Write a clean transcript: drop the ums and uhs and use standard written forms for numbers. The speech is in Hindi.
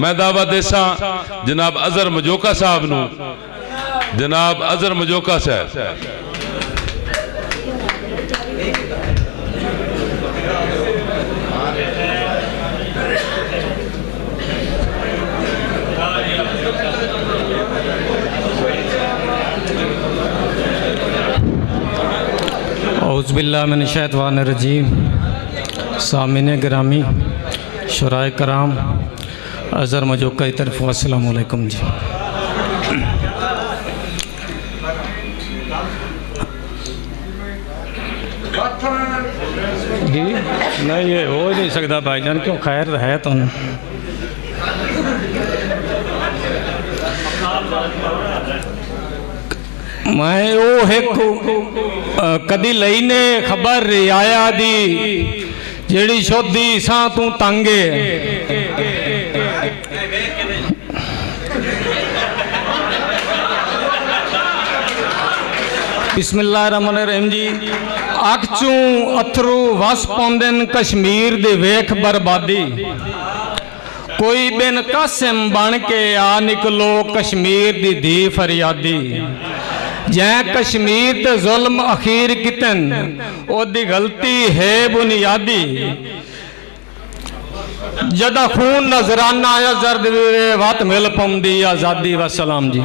मैं दावा देसा जनाब अजहर मजोका साहब नू, जनाब अजहर मजोका साहब। औज़ुबिल्लाहिमिनश्शैतानिर्रजीम। सामिन गिरामी, शुराए कराम, अज़हर मजोका की तरफ अस्सलामु अलैकुम जी। जी नहीं, ये हो नहीं सकता भाईजान, क्यों? खैर है तो मैं वो एक कदी लई ने खबर रियाया दी जेड़ी शोधी सा तू तंगे बिस्मिल्लाहिर्रहमानिर्रहीम जी। अखचू अथरू वस पौंदन कश्मीर दे वेख बर्बादी, कोई बिन कासिम बन के आ निकलो कश्मीर दी धी फरियादी। जै कश्मीर ते जुल्म अखीर कितन ओदी गलती है बुनियादी। जदा खून नजराना आया जर्द वत मिल पौंदी आज़ादी। वसलाम जी।